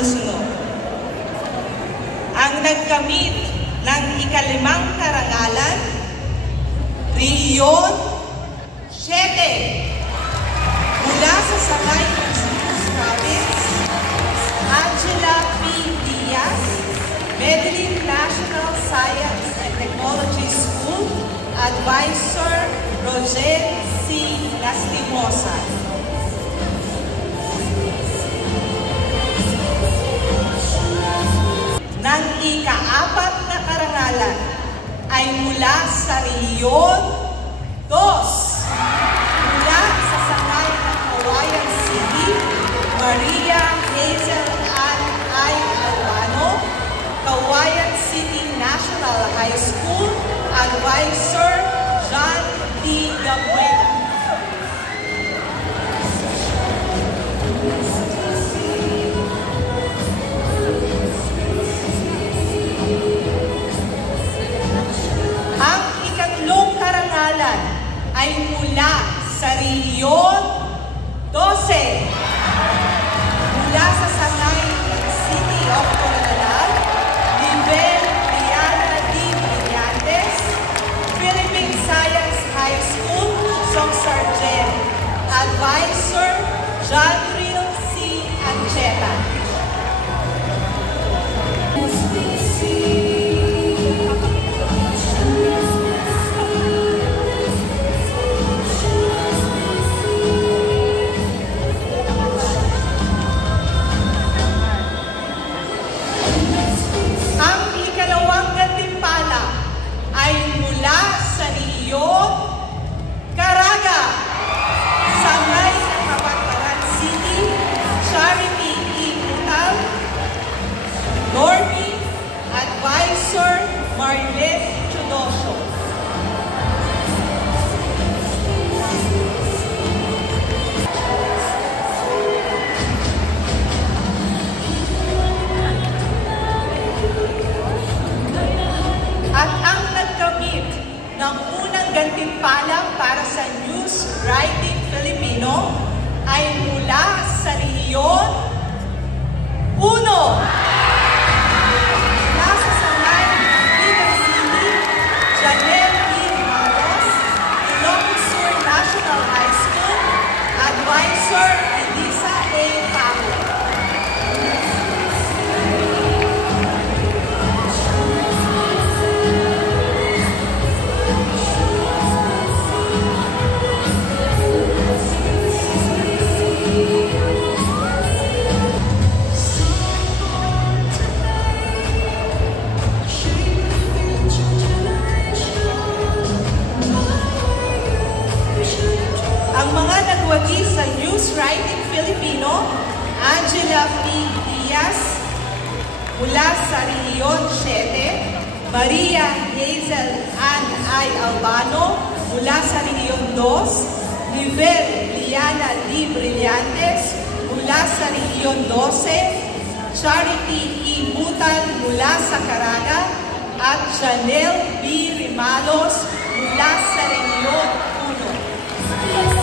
sumusunod. Ang nagkamit ng ika-5 karangalan, Region 7, mula sa Sangay ng Cebu Province, Angela P. Diaz, Medellin National Science and Technology School, Advisor Roger C. Lastimosa. Nang ika-4 na karangalan ay mula sa Region 2, mula sa Sangay ng Cauayan City, Maria Hazel Ann I. Albano, Cauayan City National High School, Advisor John D. Gabuela. Ang ikatlong karangalan ay mula sa Region 12, mula sa Sangay ng City of Coronadal, Nivel Triana D. Brillantes, Philippine Science High School, Song Sargent, Advisor John Real C. Ancheta. Ng unang gantimpala para sa News Writing Filipino ay mula sa Region 1. Nasa Sangay ng Ligan City, Janelle B. Maros, Ilocos Sur National High School, Advisor Elisa A. Pablo. Sa News Writing Filipino, Angela P. Diaz, mula sa Region 7, Maria Hazel Ann I. Albano, mula sa Region 2, Nivel Liana D. Brillantes, mula sa Region 12, Charity E. Butan, mula sa Caraga, at Janelle B. Rimalos, mula sa Region 1.